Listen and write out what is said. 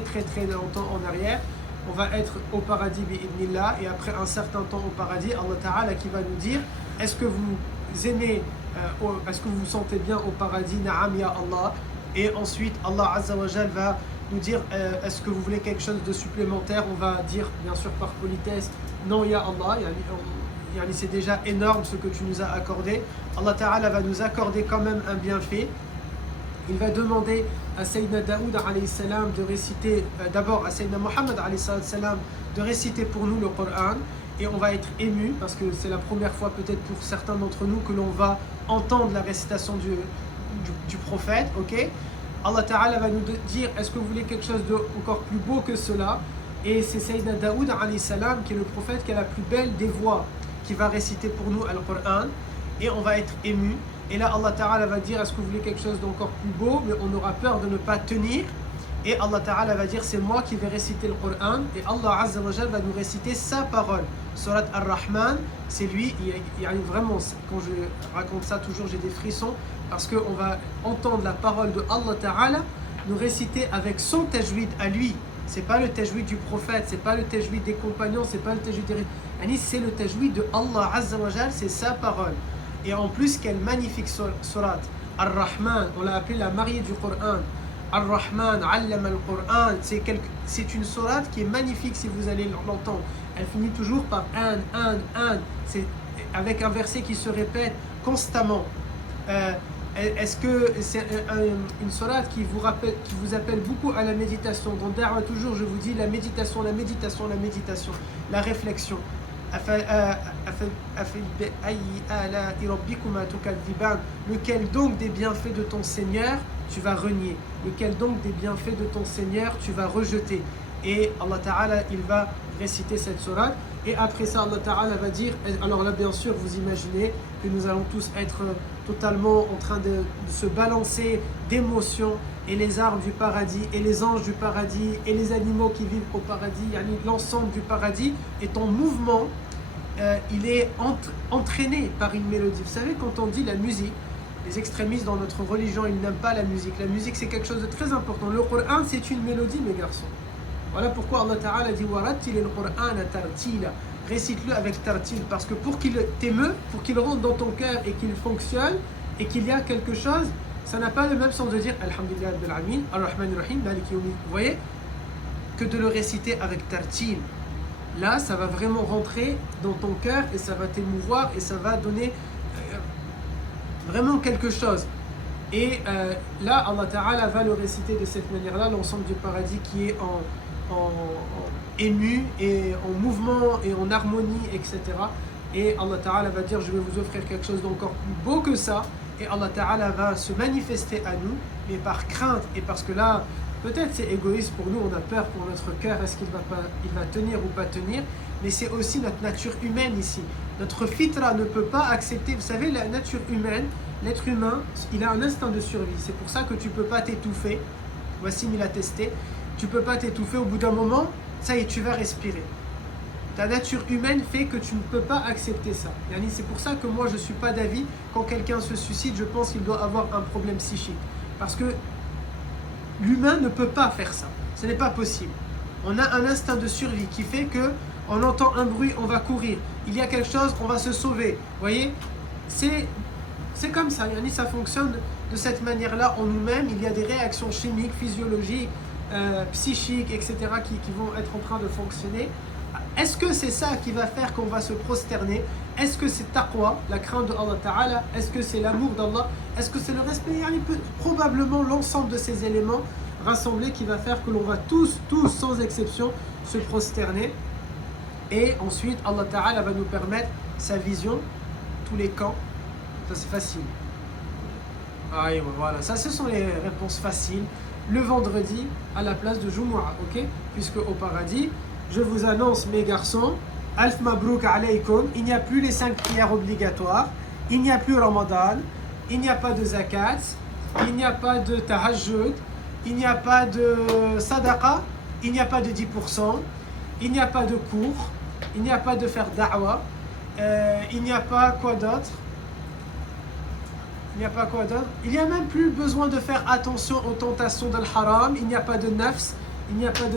très longtemps en arrière, on va être au paradis bi'idnillah, et après un certain temps au paradis, Allah Ta'ala qui va nous dire, est-ce que vous aimez, est-ce que vous vous sentez bien au paradis, na'am ya Allah, et ensuite Allah Azza wa Jal va nous dire, est-ce que vous voulez quelque chose de supplémentaire? On va dire bien sûr par politesse, non ya Allah, c'est déjà énorme ce que tu nous as accordé. Allah Ta'ala va nous accorder quand même un bienfait. Il va demander à Sayyidina Daoud alayhi salam de réciter, d'abord à Sayyidina Muhammad alayhi salam de réciter pour nous le Coran, et on va être ému parce que c'est la première fois peut-être pour certains d'entre nous que l'on va entendre la récitation du prophète, ok? Allah Ta'ala va nous dire, est-ce que vous voulez quelque chose de encore plus beau que cela? Et c'est Sayyidina Daoud alayhi salam qui est le prophète qui a la plus belle des voix, qui va réciter pour nous le Coran, et on va être ému. Et là, Allah Ta'ala va dire, est-ce que vous voulez quelque chose d'encore plus beau? Mais on aura peur de ne pas tenir. Et Allah Ta'ala va dire, c'est moi qui vais réciter le Coran. Et Allah Azza wa Jal va nous réciter sa parole. Surat Ar-Rahman, c'est lui, vraiment, quand je raconte ça, toujours j'ai des frissons, parce qu'on va entendre la parole de Allah Ta'ala nous réciter avec son tajwid à lui. C'est pas le tajwid du prophète, c'est pas le tajwid des compagnons, c'est pas le tajwid des... c'est le tajwid de Allah Azza wa Jal, c'est sa parole. Et en plus, quelle magnifique surat. Ar-Rahman, on l'a appelée la mariée du Coran. Ar-Rahman, allama al-Quran. C'est une surat qui est magnifique si vous allez l'entendre. Elle finit toujours par un. C'est avec un verset qui se répète constamment. Est-ce que c'est une surat qui vous appelle beaucoup à la méditation? Dans Da'wa, toujours, je vous dis la méditation, la réflexion. Lequel donc des bienfaits de ton Seigneur tu vas renier? Lequel donc des bienfaits de ton Seigneur tu vas rejeter? Et Allah Ta'ala, il va réciter cette sourate. Et après ça, Allah Ta'ala va dire, alors là bien sûr vous imaginez que nous allons tous être totalement en train de se balancer d'émotions, et les arbres du paradis, et les anges du paradis, et les animaux qui vivent au paradis, l'ensemble du paradis est en mouvement. Il est entraîné par une mélodie. Vous savez, quand on dit la musique, les extrémistes dans notre religion, ils n'aiment pas la musique. La musique, c'est quelque chose de très important. Le Coran, c'est une mélodie, mes garçons. Voilà pourquoi Allah Ta'ala dit وَرَتِّلِ الْقُرْآنَ تَرْتِيلًا. Récite-le avec tartil, parce que pour qu'il t'émeut, pour qu'il rentre dans ton cœur et qu'il fonctionne, et qu'il y a quelque chose, ça n'a pas le même sens de dire Alhamdulillah Rabbil Alamin, Ar-Rahman Ar-Rahim, Malik Yawmi. Vous voyez, que de le réciter avec tartil. Là, ça va vraiment rentrer dans ton cœur et ça va t'émouvoir et ça va donner vraiment quelque chose. Et là, Allah Ta'ala va le réciter de cette manière-là, l'ensemble du paradis qui est ému et en mouvement et en harmonie, etc. Et Allah Ta'ala va dire, je vais vous offrir quelque chose d'encore plus beau que ça. Et Allah Ta'ala va se manifester à nous, mais par crainte, et parce que là, peut-être c'est égoïste pour nous, on a peur pour notre cœur, est-ce qu'il va tenir ou pas tenir, mais c'est aussi notre nature humaine ici. Notre fitra ne peut pas accepter, vous savez, la nature humaine, l'être humain, il a un instinct de survie. C'est pour ça que tu ne peux pas t'étouffer. Voici, il a testé. Tu ne peux pas t'étouffer, au bout d'un moment, ça y est, tu vas respirer. Ta nature humaine fait que tu ne peux pas accepter ça. C'est pour ça que moi, je ne suis pas d'avis, quand quelqu'un se suicide, je pense qu'il doit avoir un problème psychique. Parce que l'humain ne peut pas faire ça. Ce n'est pas possible. On a un instinct de survie qui fait que on entend un bruit, on va courir. Il y a quelque chose, on va se sauver. Vous voyez, c'est comme ça. Ça fonctionne de cette manière-là en nous-mêmes. Il y a des réactions chimiques, physiologiques, psychiques, etc. qui vont être en train de fonctionner. Est-ce que c'est ça qui va faire qu'on va se prosterner? Est-ce que c'est taqwa, la crainte de Allah Ta'ala? Est-ce que c'est l'amour d'Allah? Est-ce que c'est le respect? Probablement l'ensemble de ces éléments rassemblés qui va faire que l'on va tous sans exception se prosterner. Et ensuite Allah Ta'ala va nous permettre sa vision, tous les camps. Ça c'est facile. Ah, et voilà, ça ce sont les réponses faciles. Le vendredi à la place de Jumu'ah, ok? Puisque au paradis, je vous annonce, mes garçons, Alf Mabrouk alaykoum, il n'y a plus les 5 prières obligatoires, il n'y a plus Ramadan, il n'y a pas de zakat, il n'y a pas de tahajjud, il n'y a pas de sadaqa, il n'y a pas de 10%, il n'y a pas de cours, il n'y a pas de faire da'wa, il n'y a pas quoi d'autre? Il n'y a même plus besoin de faire attention aux tentations de l'haram, il n'y a pas de nafs, il n'y a pas de